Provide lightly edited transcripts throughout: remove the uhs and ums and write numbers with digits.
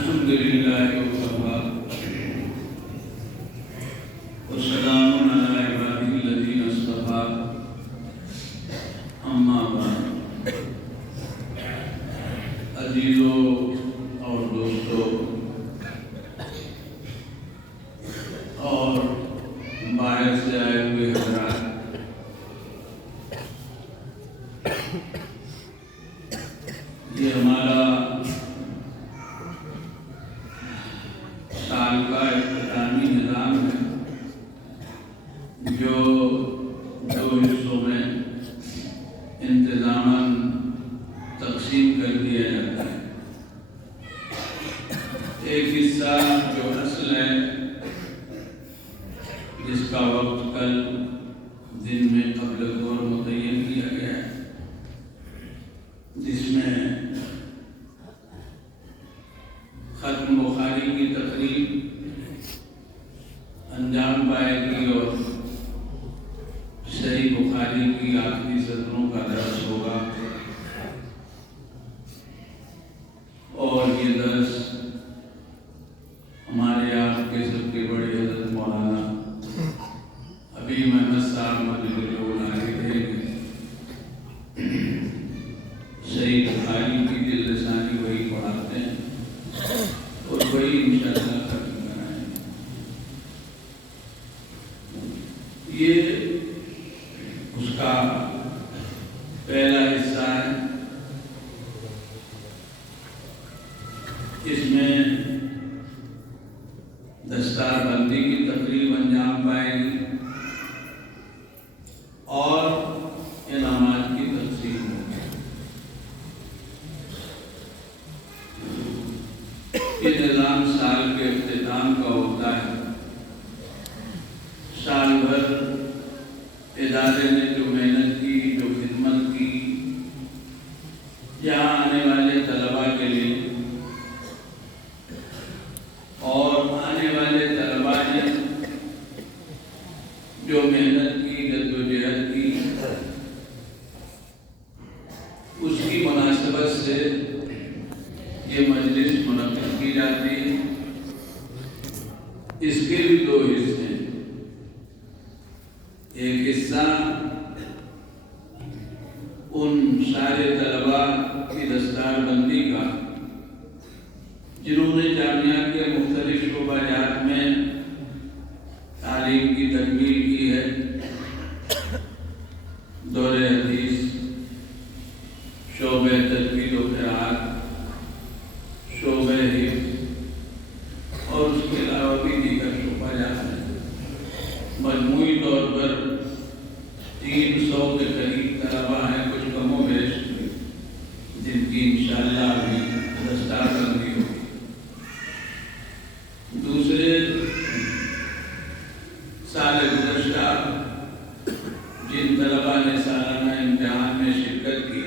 الحمد لله وكفى وسلام على عباده الذين اصطفى اما بعد عزیزوں اور دوستوں اور باہر سے آئے ہوئے حضرات، یہ ہمارا سال کا اختتامی نظام ہے جو دو حصوں میں انتظاماً تقسیم کر دیا جاتا ہے۔ ایک حصہ جو اصل ہے، جس کا وقت کل دن میں قبل ظہر متعین کیا گیا ہے، جس میں ختم بخاری کی تقریب انجام پائے گی اور صحیح بخاری کی آخری سطروں کا درس ہوگا، اور یہ درس ہمارے آپ کے سب کے بڑے حضرت مولانا حبیب احمد صاحب صحیح بخاری کی دل رسانی وہی پڑھاتے ہیں اور وہی انشاءاللہ ختم کرائیں۔ یہ اس کا پہلا حصہ ہے۔ اس میں دستار بندی کی تقریب انجام پائے گی اور انعامات کی تقسیم ہوگی۔ یہ نظام سال کے اختتام کا ہوتا ہے۔ سال بھر ادارے نے جو محنت کی، جو خدمت کی، یہاں آنے والے طلباء کے لیے اور آنے والے طلباء نے جو محنت کی، جدوجہد کی، اس کی مناسبت سے یہ مجلس منعقد کی جاتی ہے۔ اس کے بھی دو حصے ہیں۔ ایک حصہ ان سارے طلباء کی دستار بندی کا جنہوں نے جامعہ کے مختلف شعبہ جات میں تعلیم کی تکمیل کی ہے، دور حدیث، شعبہ تجوید و قرات، شعبہ حفظ اور اس کے علاوہ بھی دیگر شعبہ جات ہیں۔ مجموعی طور پر 300 کے قریب طلباء ہیں، کچھ کم و بیش، جن کی انشاءاللہ ابھی دستار بندی ہوگی۔ دوسرے سال گزشتہ جن طلباء نے سالانہ امتحان میں شرکت کی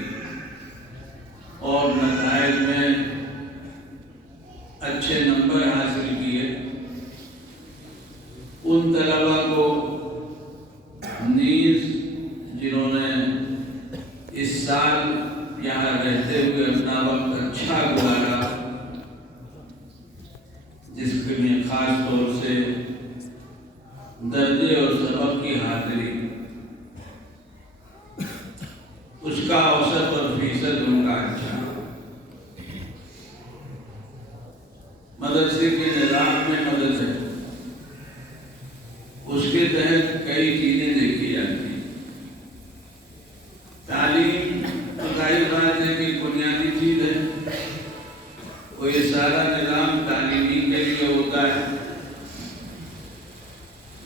اور نتائج میں اچھے نمبر حاصل کیے، ان طلباء کو نیز جنہوں نے اس سال یہاں رہتے ہوئے اپنا وقت اچھا گزارا، جس میں خاص طور سے درجے اور سبق کی حاضری، اس کا اوسط اور فیصد ان کا اچھا۔ مدرسے کے نظام میں مدد ہے، اس کے تحت کئی چیزیں دیکھی جاتی ہیں۔ تعلیم تو ظاہر بات ہے کہ بنیادی چیز ہے، وہ یہ سارا نظام تعلیمی کے لیے ہوتا ہے،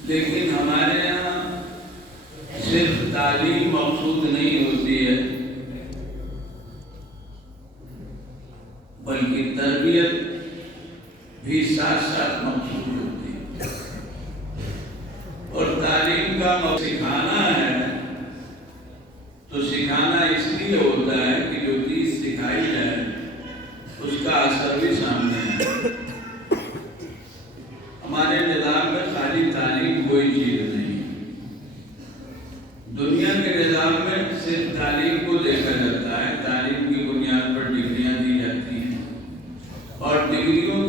لیکن ہمارے یہاں صرف تعلیم مقصود نہیں ہوتی ہے، بلکہ تربیت بھی ساتھ ساتھ مقصود ہوتی ہے۔ اور تعلیم کا مقصد سکھانا ہے، تو سکھانا اس لیے ہوتا ہے کہ جو چیز سکھائی جائے اس کا اثر بھی سامنے ہے۔ ہمارے نظام میں خالی تعلیم کوئی چیز نہیں، دنیا کے نظام میں صرف تعلیم کو دیکھا جاتا ہے۔ تعلیم کی بنیاد پر ڈگریاں دی جاتی ہیں اور ڈگریوں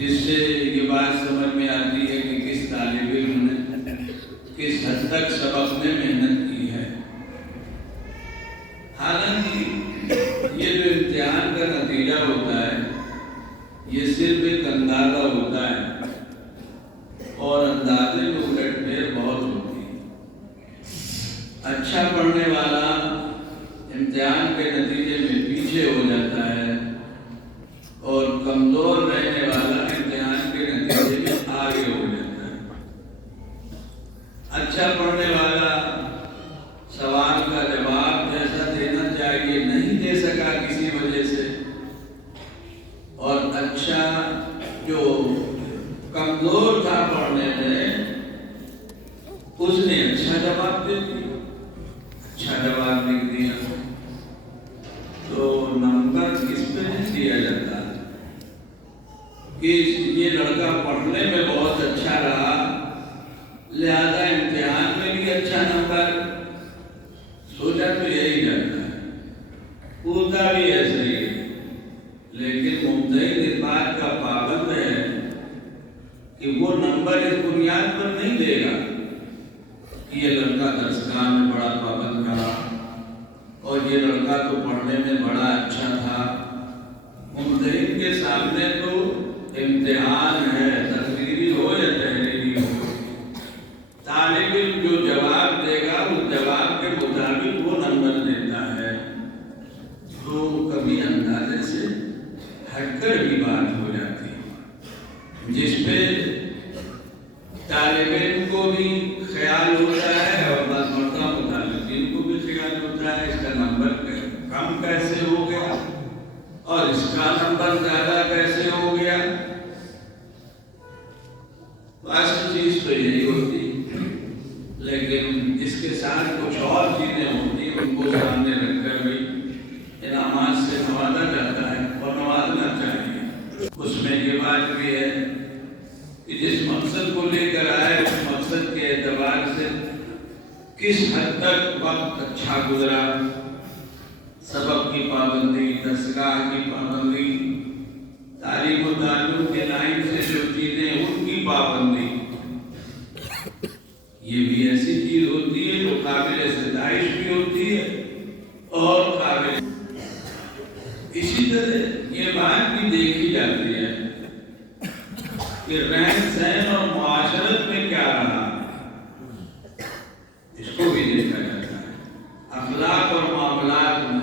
جس سے یہ بات سمجھ میں آتی ہے کہ کس طالب علم نے کس حد تک سبق میں محنت کی ہے۔ حالانکہ یہ جو امتحان کا نتیجہ ہوتا ہے یہ صرف ایک اندازہ ہوتا ہے، اور اندازے میں الٹ پھیر بہت ہوتی ہے۔ اچھا پڑھنے والا امتحان کے نتیجے میں پیچھے ہو جاتا ہے، اور کمزور رہنے والا امتحان کے نتیجے میں آگے ہو جاتا ہے۔ اچھا پڑھنے والا سوال کا جواب جیسا دینا چاہیے نہیں دے سکا کسی وجہ سے، اور اچھا جو کمزور تھا پڑھنے میں اس نے اچھا جواب دے دیا، اچھا جواب لکھ دیا، تو نمبر کس پہ نہیں دیا جاتا کہ یہ لڑکا پڑھنے میں بہت اچھا رہا لہذا امتحان میں بھی اچھا نمبر، سوچا تو یہی جاتا ہے، پوچھتا بھی ایسے ہی ہے، لیکن ممتحن اس بات کا پابند ہے کہ وہ نمبر اس بنیاد پر نہیں دے گا کہ یہ لڑکا درسگاہ میں بڑا پابند رہا اور یہ لڑکا تو پڑھنے میں بڑا اچھا تھا۔ ممتحن کے سامنے تو امتحان ہے، تقریری ہو یا تحریری ہو، طالب علم جو جواب دے گا اس جواب کے مطابق وہ نمبر دیتا ہے۔ تو کبھی اندازے سے ہٹ کر بھی بات ہو جاتی ہے، جس پہ طالب علم کو بھی خیال ہوتا ہے اور بعض مرتبہ متعلقین کو بھی خیال ہوتا ہے اس کا نمبر کم کیسے ہو گیا اور اس کا نمبر زیادہ کیسے ہو گیا۔ اصل چیز تو یہی ہوتی، لیکن اس کے ساتھ کچھ اور چیزیں ہوتی ہیں، ان کو سامنے رکھ کر بھی انعامات سے نوازا جاتا ہے اور نوازنا چاہیے۔ اس میں یہ بات بھی ہے کہ جس مقصد کو لے کر آئے اس مقصد کے اعتبار سے کس حد تک وقت اچھا گزرا، سبق کی پابندی، درسگاہ کی پابندی، تعلیم و تعلم کے لائن سے جو چیزیں ان کی پابندی، یہ بھی ایسی چیز ہوتی ہے جو قابل ستائش بھی ہوتی ہے اور قابل، اسی طرح یہ بات بھی دیکھی جاتی ہے کہ رہن سہن اور معاشرت میں کیا رہا، اس کو بھی دیکھا جاتا ہے۔ اخلاق اور معاملات میں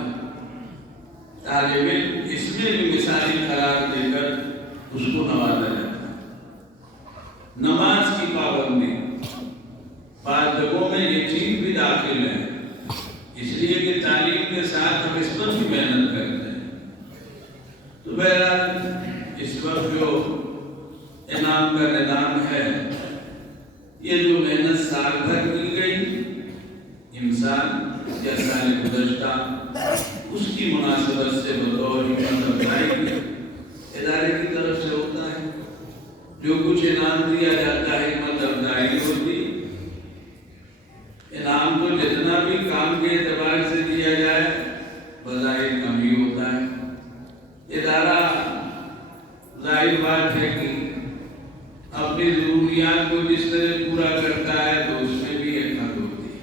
طالب علم اس میں بھی مثالی قرار دے کر اس کو نوازا جاتا ہے۔ نماز کی پابندی، بعض جگہوں میں یہ چیز بھی داخل ہے، اس لیے کہ تعلیم کے ساتھ ہم اس پر بھی محنت کرتے ہیں۔ تو بہرحال اس وقت جو انعام کا نظام ہے، یہ جو محنت سال بھر کی گئی انسان یا سال گزشتہ، اس کی مناسبت سے بطور حکمت افزائی ادارے کی طرف سے ہوتا ہے۔ جو کچھ انعام دیا جاتا ہے حکمت افزائی ہوتی، انعام تو جتنا بھی کام کے اعتبار سے دیا جائے بظاہر کم ہی ہوتا ہے۔ ادارہ ظاہر بات ہے کہ اپنی ضروریات کو جس طرح پورا کرتا ہے تو اس میں بھی ایک حد ہوتی ہے۔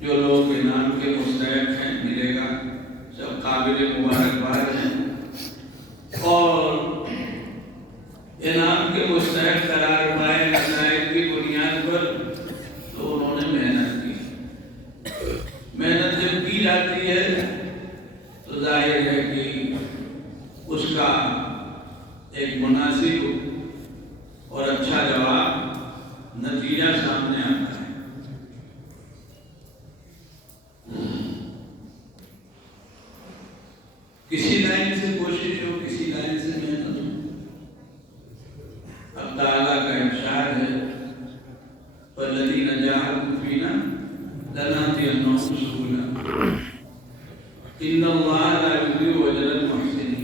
جو لوگ انعام کے مستحق ہیں ملے گا، سب قابل مبارکباد ہیں، اور انعام کے مستحق قرار پائے مسائل کی بنیاد پر تو انہوں نے محنت کی۔ محنت جب کی جاتی ہے تو ظاہر ہے کہ اس کا ایک مناسب اور اچھا جواب نتیجہ سامنے آتا ہے۔ کسی لائن سے کوشش ہو، کسی لائن سے محنت ہو، اب تعالیٰ کا ارشاد ہے وَالَّذِينَ جَاهَدُوا فِينَا لَنَهْدِيَنَّهُمْ سُبُلَنَا إِنَّ اللَّهَ لَا يُضِيعُ أَجْرَ الْمُحْسِنِينَ۔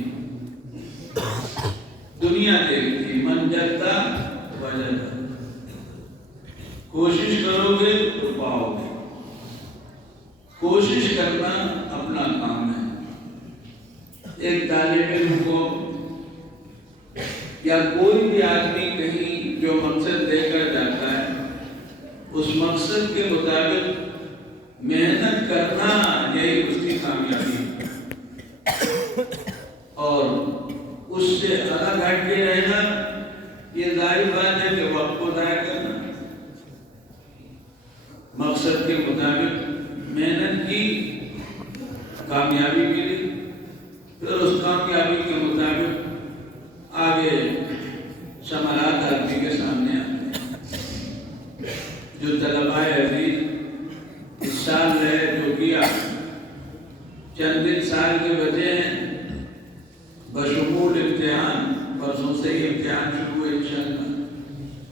دنیا دیکھتی من جتا وجدا، کوشش کرو گے تو پاؤ گے، کوشش کرنا اپنا کام ہے۔ ایک طالب علم کو یا کوئی بھی آدمی کہیں جو مقصد لے کر جاتا ہے اس مقصد کے مطابق محنت کرنا یہی اس کی کامیابی ہے، اور اس سے الگ ہٹ کے رہنا یہ ظاہر بات ہے کہ وقت کو ضائع کرنا۔ مقصد کے مطابق محنت کی، کامیابی ملی، پھر اس کامیابی کے مطابق آگے ثمرات آدمی کے سامنے آتے ہیں۔ جو طلباء عزیز اس سال رہے جو کیا، چند دن سال کے بچے ہیں، بشمول امتحان، پرسوں سے ہی امتحان شروع ہے انشاءاللہ۔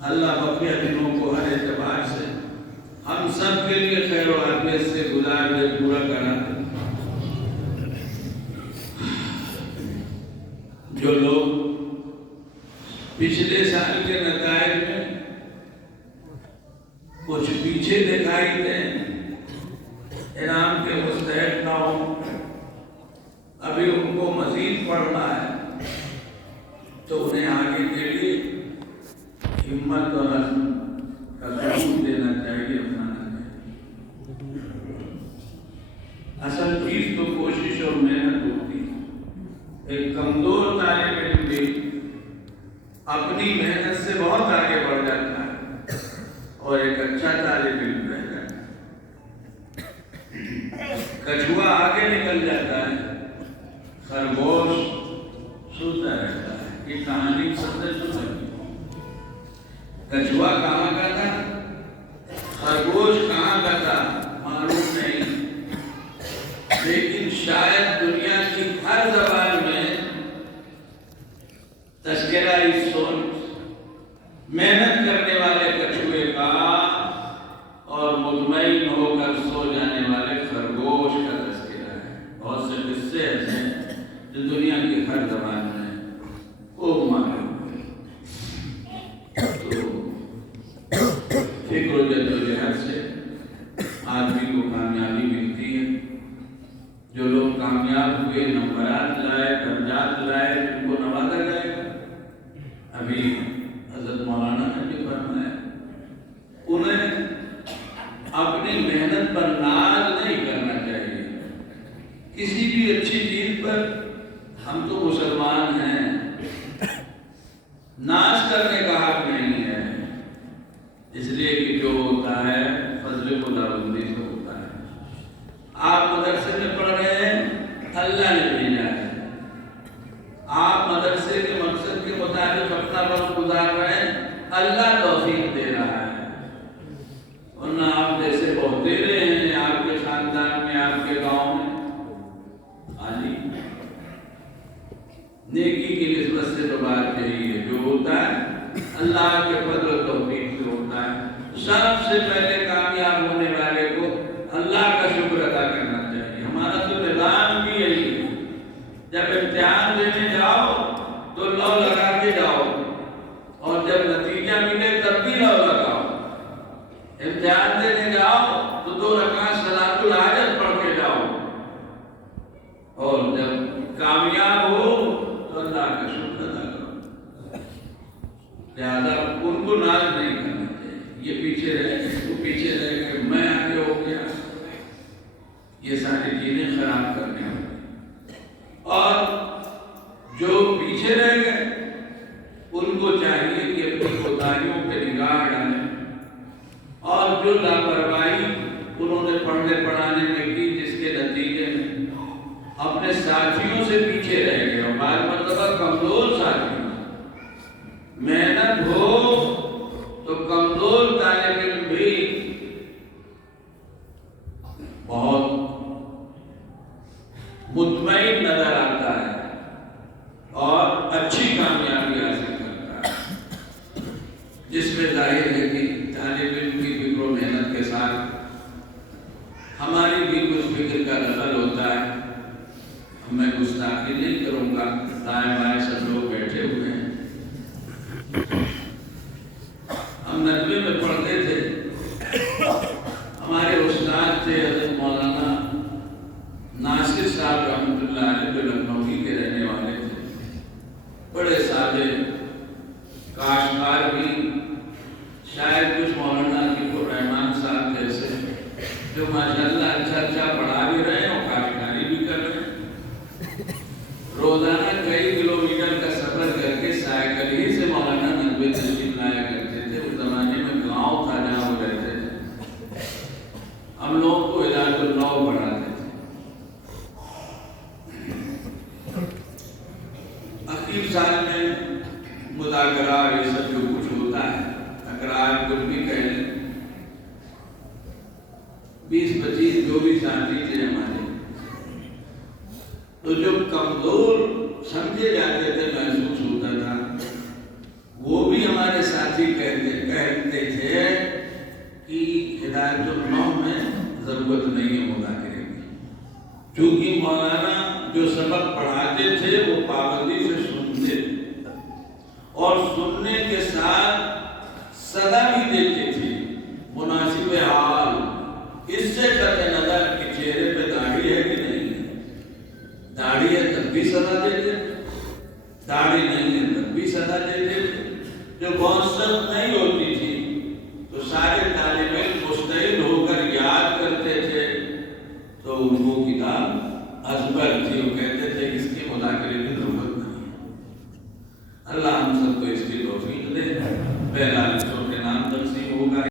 اللہ بقیہ دنوں کو ہر اعتبار سے ہم سب کے لیے خیر و عافیت سے گزار دے، پورا کرا دے۔ جو لوگ پچھلے سال کے نتائج میں کچھ پیچھے دکھائی دیں، انعام کے مستحق نہ ہوں، ابھی ان کو مزید پڑھنا ہے، تو انہیں آگے کے لیے ہمت اور عزم کا ثبوت دینا چاہیے، اپنانا چاہیے۔ اصل چیز تو کوشش اور محنت ہوتی ہے۔ ایک کمزور طالب علم بھی اپنی محنت سے بہت آگے بڑھ جاتا ہے اور ایک اچھا طالب علم رہ جاتا ہے۔ کچھوا آگے نکل جاتا ہے، خرگوش سوتا رہتا ہے۔ یہ کہانی سب نے سنی۔ کچھوا کہاں کا تھا، خرگوش کہاں کا تھا، معلوم نہیں، لیکن شاید دنیا کی ہر زبان میں تذکرہ اس محنت کرنے والے کچھوے کا اور مطمئن ہو کر سو جانے والے خرگوش کا تذکرہ ہے۔ بہت سے قصے ایسے ہیں جو دنیا کی ہر زبان میں خوب معلوم ہے۔ تو فکر و جدوجہد سے آدمی کو کامیابی ملتی ہے۔ جو لوگ کامیاب ہوئے، نمبرات لائے، درجات لائے، ان کو نوازا جائے گا۔ ابھی حضرت مولانا نے جو فرمایا، انہیں اپنی محنت پر ناز نہیں کرنا چاہیے۔ کسی بھی اچھی چیز پر ہم تو مسلمان ہیں، ناز کرنے کا حق نہیں ہے، اس لیے کہ جو ہوتا ہے فضل خدا بندی سے ہوتا ہے۔ آپ مدرسے میں پڑھ رہے ہیں، اللہ نے بھیجا ہے۔ آپ مدرسے کے مقصد کے مطابق اپنا وقت گزار رہے ہیں، اللہ توفیق دے رہا ہے، ورنہ آپ جیسے بہت دے رہے ہیں آپ کے خاندان میں، آپ کے گاؤں میں، خالی نیکی کی نسبت سے تو بات یہی ہے، جو ہوتا ہے اللہ کے فضل و توفیق سے ہوتا ہے۔ سب سے پہلے کامیاب ہونے والے کو اللہ کا شکر ادا کرنا چاہیے۔ ہمارا تو نظام بھی یہی ہے، جب امتحان دینے جاؤ تو لو لگا کے جاؤ، اور جب نتیجہ ملے تب بھی لو لگاؤ۔ امتحان دینے جاؤ تو 2 رکعت صلاۃ الحاجت پڑھ کے جاؤ، اور جب کامیاب ہو تو اللہ کا شکر ادا کرو۔ لہٰذا ان کو ناز نہیں کرنا چاہیے، یہ پیچھے رہ گئے، وہ پیچھے رہ گئے، میں آگے ہو گیا، یہ ساری چیزیں خراب کرنے ہوتی۔ اور جو پیچھے رہ گئے ان کو چاہیے کہ اپنی کوتاہیوں پہ نگاہ ڈالیں، اور جو لاپرواہی انہوں نے پڑھنے پڑھانے میں کی، جس کے نتیجے میں اپنے ساتھیوں سے پیچھے رہ گئے، اور بعض مرتبہ کمزور ساتھی، محنت ہو تو کمزور طالب علم بھی بہت کاشتکار بھی شاید کچھ مولانا عاطف الرحمان صاحب جیسے جو ماشاءاللہ اچھا پڑھا بھی رہے ہیں اور کاشتکاری بھی کر رہے ہیں، روزانہ کئی کلومیٹر کا سفر کر کے سائیکل ہی سے مولانا ندوی تشریف لایا کرتے تھے۔ اس زمانے میں گاؤں تھا جہاں وہ رہتے تھے، ہم لوگوں کو ہدایت اللہ پڑھاتے تھے۔ اخیر سال میں مذاکرہ یہ سب جو کچھ ہوتا ہے، اگر آپ کچھ بھی کہہ لیں، 20-25 جو بھی ساتھی تھے ہمارے، تو جو کمزور سمجھے جاتے تھے محسوس ہوتا تھا، وہ بھی ہمارے ساتھی کہتے تھے کہ ہدایت اللہ میں ضرورت نہیں ہے مذاکرے کی، کیونکہ مولانا جو سبق پڑھاتے تھے وہ پابندی سے سنتے تھے اور سننے کے ساتھ صدا بھی دیتے تھے مناسب حال، اس سے قطع نظر کہ چہرے پہ داڑھی ہے کہ نہیں ہے، داڑھی ہے تب بھی صدا دیتے تھے، داڑھی نہیں ہے تب بھی صدا دیتے تھے۔ جو بہت سخت نہیں ہوتی تھی تو سارے طالب علم مستعد ہو کر یاد کرتے تھے، تو ان کو کتاب ازبر تھی، وہ کہتے تھے اس کے مذاکرے کی ضرورت نہیں ہے۔ اللہ ہم سب کو اس کی توفیق دے۔